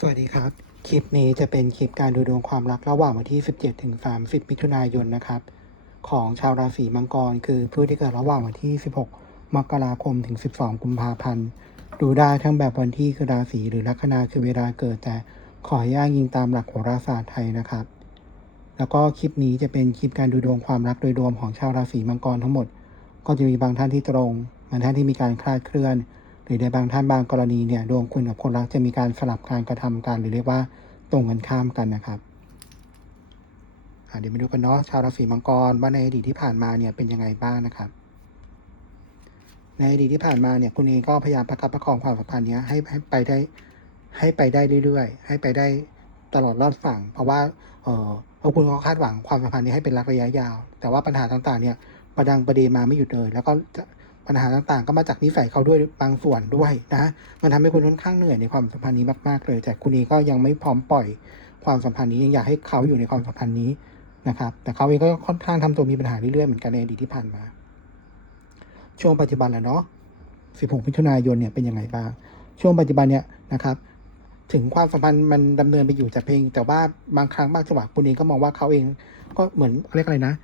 สวัสดีครับ คลิปนี้จะเป็นคลิปการดูดวงความรักระหว่างวันที่ 17 ถึง 30 มิถุนายนนะครับ ของชาวราศีมังกร คือผู้ที่เกิดระหว่างวันที่ 16 มกราคมถึง 12 กุมภาพันธ์ ดูได้ทั้งแบบวันที่คือราศีหรือลัคนาคือเวลาเกิดแต่ขอให้อ้างอิงตามหลักโหราศาสตร์ไทยนะครับ แล้วก็คลิปนี้จะเป็นคลิปการดูดวงความรักโดยรวมของชาวราศีมังกรทั้งหมด ก็จะมีบางท่านที่ตรงบางท่านที่มีการคลาดเคลื่อน หรือในบางท่านบางกรณีเนี่ยดวงคุณกับคนรักจะมีการสลับการกระทำกันหรือเรียกว่าตรงกันข้ามกันนะครับเดี๋ยวมาดูกันเนาะชาวราศีมังกรว่าในอดีตที่ผ่านมาเนี่ยเป็นยังไงบ้างนะครับ ในอดีตที่ผ่านมาเนี่ยคุณเองก็พยายามประคับประคองความสัมพันธ์เนี้ยให้ให้ไปได้ให้ไปได้เรื่อยๆ ให้ไปได้ตลอดรอดฝั่ง เพราะว่าเออเพราะคุณก็คาดหวังความสัมพันธ์นี้ให้เป็นรักระยะยาว แต่ว่าปัญหาต่างๆเนี่ยประดังประเดมาไม่หยุดเลย แล้วก็จะ ปัญหาต่างๆ ก็มาจากนิสัยเขาด้วยบางส่วนด้วยนะมันทำให้คุณค่อนข้างเหนื่อยในความสัมพันธ์นี้มากๆเลย แต่คุณเองก็ยังไม่พร้อมปล่อยความสัมพันธ์นี้ยังอยากให้เขาอยู่ในความสัมพันธ์นี้นะครับ แต่เขาเองก็ค่อนข้างทำตัวมีปัญหาเรื่อยๆเหมือนกันในอดีตที่ผ่านมา ช่วงปัจจุบันแหละเนาะ 16 มิถุนายนเนี่ยเป็นยังไงบ้าง ช่วงปัจจุบันเนี่ยนะครับ ถึงความสัมพันธ์มันดำเนินไปอยู่แต่เพียงแต่ว่าบางครั้งบางจังหวะคุณเองก็มองว่าเขาเองก็เหมือนเรียกอะไรนะ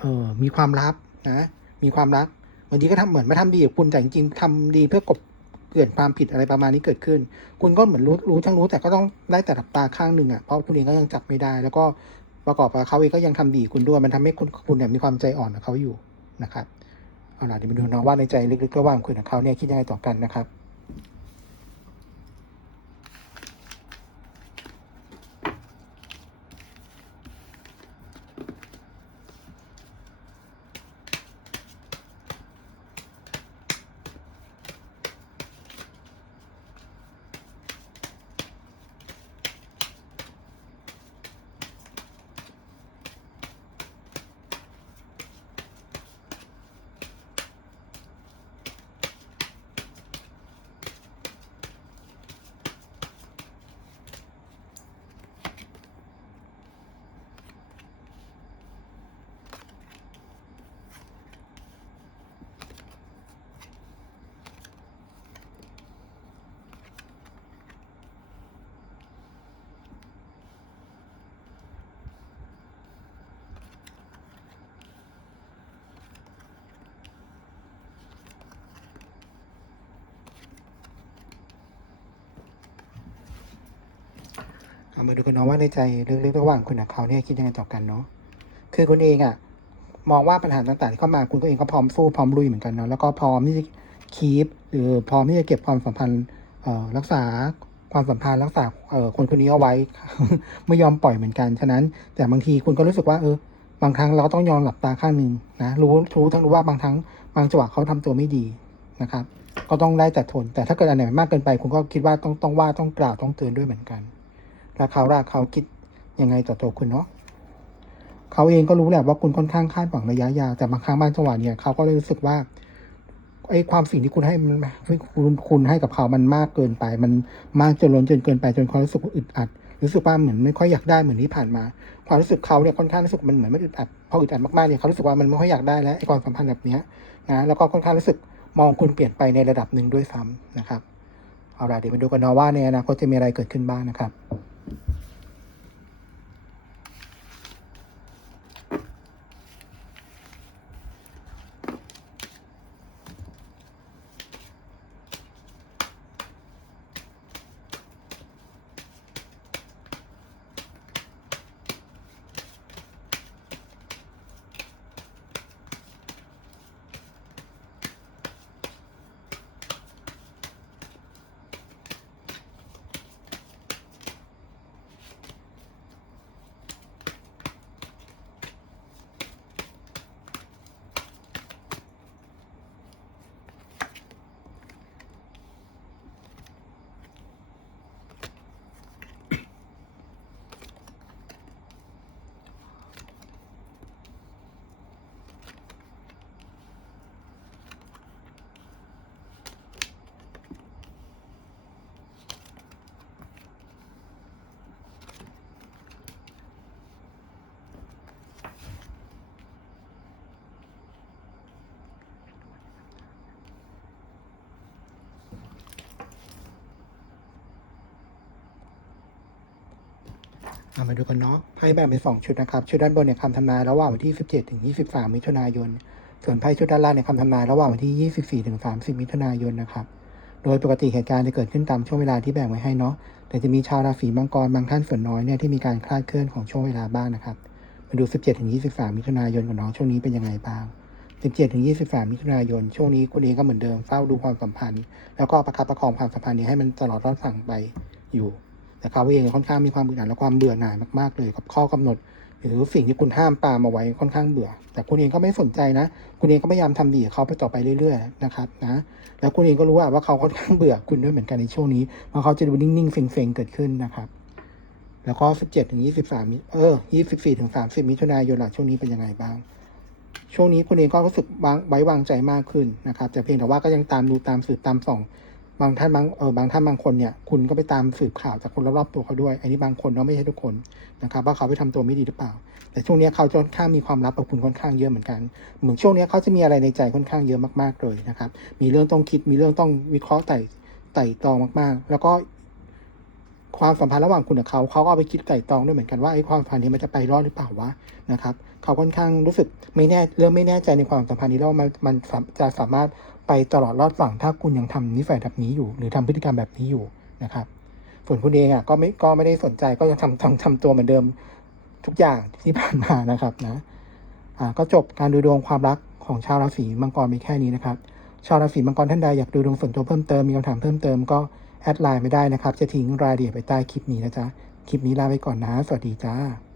เออมีความลับนะ มีความรัก บางทีก็ทำเหมือนไม่ทำดีกับคุณแต่จริงๆทำดีเพื่อกบเกิดความผิดอะไรประมาณนี้เกิดขึ้น คุณก็เหมือนรู้รู้ทั้งรู้แต่ก็ต้องได้แต่หลับตาข้างหนึ่งอะเพราะคุณเองก็ยังจับไม่ได้ แล้วก็ประกอบกับเขาเองก็ยังทำดีคุณด้วย มันทำให้คุณคุณเนี่ยมีความใจอ่อนกับเขาอยู่นะครับเอาล่ะเดี๋ยวมาดูน้องว่าในใจลึกๆระหว่างคุณกับเขาเนี่ยคิดยังไงต่อกันนะครับ เอามาดูกันเนาะว่าในใจลึกๆระหว่างคุณกับเขาเนี่ยคิดยังไงต่อกันเนาะคือคุณเองอะมองว่าปัญหาต่างๆที่เข้ามาคุณก็เองก็พร้อมสู้พร้อมลุยเหมือนกันเนาะแล้วก็พร้อมที่จะคีปหรือพร้อมที่จะเก็บความสัมพันธ์รักษาความสัมพันธ์รักษาคนคนนี้เอาไว้ ไม่ยอมปล่อยเหมือนกันฉะนั้น แต่บางทีคุณก็รู้สึกว่าเออบางครั้งเราต้องยอมหลับตาข้างหนึ่งนะรู้รู้ทั้งรู้ว่าบางครั้งบางจังหวะเขาทำตัวไม่ดีนะครับ ก็ต้องได้แต่ทน แต่ถ้าเกิดอันไหนมากเกินไป คุณก็คิดว่าต้องต้องว่าต้องกล่าวต้องเตือนด้วยเหมือนกัน แล้วเขาล่ะเขาคิดยังไงต่อตัวคุณเนาะเขาเองก็รู้แหละว่าคุณค่อนข้างคาดหวังระยะยาวแต่บางครั้งบางจังหวะเนี่ยเขาก็เลยรู้สึกว่าไอ้ความสิ่งที่คุณให้มันคุณคุณให้กับเขามันมากเกินไป มันมากจนล้นจนเกินไปจนเขารู้สึกอึดอัด รู้สึกว่าเหมือนไม่ค่อยอยากได้เหมือนที่ผ่านมา ความรู้สึกเขาเนี่ยค่อนข้างรู้สึกมันเหมือนไม่อึดอัดพออึดอัดมากๆเนี่ยเขารู้สึกว่ามันไม่ค่อยอยากได้แล้วไอ้ความสัมพันธ์แบบเนี้ยนะแล้วก็ค่อนข้างรู้สึกมองคุณเปลี่ยนไปในระดับหนึ่งด้วยซ้ำนะครับเอาล่ะเดี๋ยวมาดูกันนะว่าในอนาคตจะมีอะไรเกิดขึ้นบ้างนะครับ เอามาดูกันเนาะไพ่แบ่งเป็นสองชุดนะครับ ชุดด้านบนเนี่ยคำทำนายระหว่างวันที่ 17ถึง23 มิถุนายน ส่วนไพ่ชุดด้านล่างเนี่ยคำทำนายระหว่างวันที่ 24ถึง30 มิถุนายนนะครับ โดยปกติเหตุการณ์จะเกิดขึ้นตามช่วงเวลาที่แบ่งไว้ให้เนาะ แต่จะมีชาวราศีมังกรบางท่านส่วนน้อยเนี่ยที่มีการคลาดเคลื่อนของช่วงเวลาบ้างนะครับ มาดู 17ถึง23 มิถุนายนกันเนาะช่วงนี้เป็นยังไงบ้าง 17ถึง23 มิถุนายน ช่วงนี้คุณเองก็เหมือนเดิมเฝ้าดูความสัมพันธ์ แล้วก็ประคับประคองความสัมพันธ์นี้ให้มันตลอดรอดฝั่งไปอยู่ แต่เขาเองค่อนข้างมีความอึดอัดและความเบื่อหน่ายมากๆเลยกับข้อกำหนด หรือสิ่งที่คุณห้ามปามเอาไว้ค่อนข้างเบื่อ แต่คุณเองก็ไม่สนใจนะ คุณเองก็พยายามทำดีเขาไปต่อไปเรื่อยๆนะครับนะแล้วคุณเองก็รู้ว่าว่าเขาค่อนข้างเบื่อคุณด้วยเหมือนกันในช่วงนี้เพราะเขาจะดูนิ่งๆเซ็งๆเกิดขึ้นนะครับ แล้วก็ 17ถึง23มิเออ24ถึง30 มิถุนายนหล่ะช่วงนี้เป็นยังไงบ้างช่วงนี้คุณเองก็รู้สึกวางไว้วางใจมากขึ้นนะครับแต่เพียงแต่ว่าก็ยังตามดูตามสืบตามส่อง บางท่านบางเออบางท่านบางคนเนี่ยคุณก็ไปตามสืบข่าวจากคนรอบๆตัวเขาด้วย อันนี้บางคนเนาะไม่ใช่ทุกคนนะครับว่าเขาไปทำตัวไม่ดีหรือเปล่า แต่ช่วงนี้เขาจะค่อนข้างมีความลับกับคุณค่อนข้างเยอะเหมือนกัน เหมือนช่วงนี้เขาจะมีอะไรในใจค่อนข้างเยอะมากๆเลยนะครับ มีเรื่องต้องคิดมีเรื่องต้องวิเคราะห์ไต่ไต่ตองมากๆ แล้วก็ความสัมพันธ์ระหว่างคุณกับเขาเขาก็เอาไปคิดไต่ตองด้วยเหมือนกันว่าไอ้ความสัมพันธ์นี้มันจะไปรอดหรือเปล่าวะนะครับเขาค่อนข้างรู้สึกไม่แน่เริ่มไม่แน่ใจในความสัมพันธ์นี้แล้วมันมันจะสามารถ ไปตลอดรอดฝั่งถ้าคุณยังทำนิสัยแบบนี้อยู่ หรือทำพฤติกรรมแบบนี้อยู่นะครับ ส่วนคุณเองอะก็ไม่ก็ไม่ได้สนใจก็ยังทำทำทำตัวเหมือนเดิมทุกอย่างที่ผ่านมานะครับนะอ่าก็จบการดูดวงความรักของชาวราศีมังกรไปแค่นี้นะครับ ชาวราศีมังกรท่านใดอยากดูดวงส่วนตัวเพิ่มเติมมีคำถามเพิ่มเติมก็แอดไลน์ไม่ได้นะครับ จะทิ้งรายละเอียดไปใต้คลิปนี้นะจ๊ะ คลิปนี้ลาไปก่อนนะ สวัสดีจ้า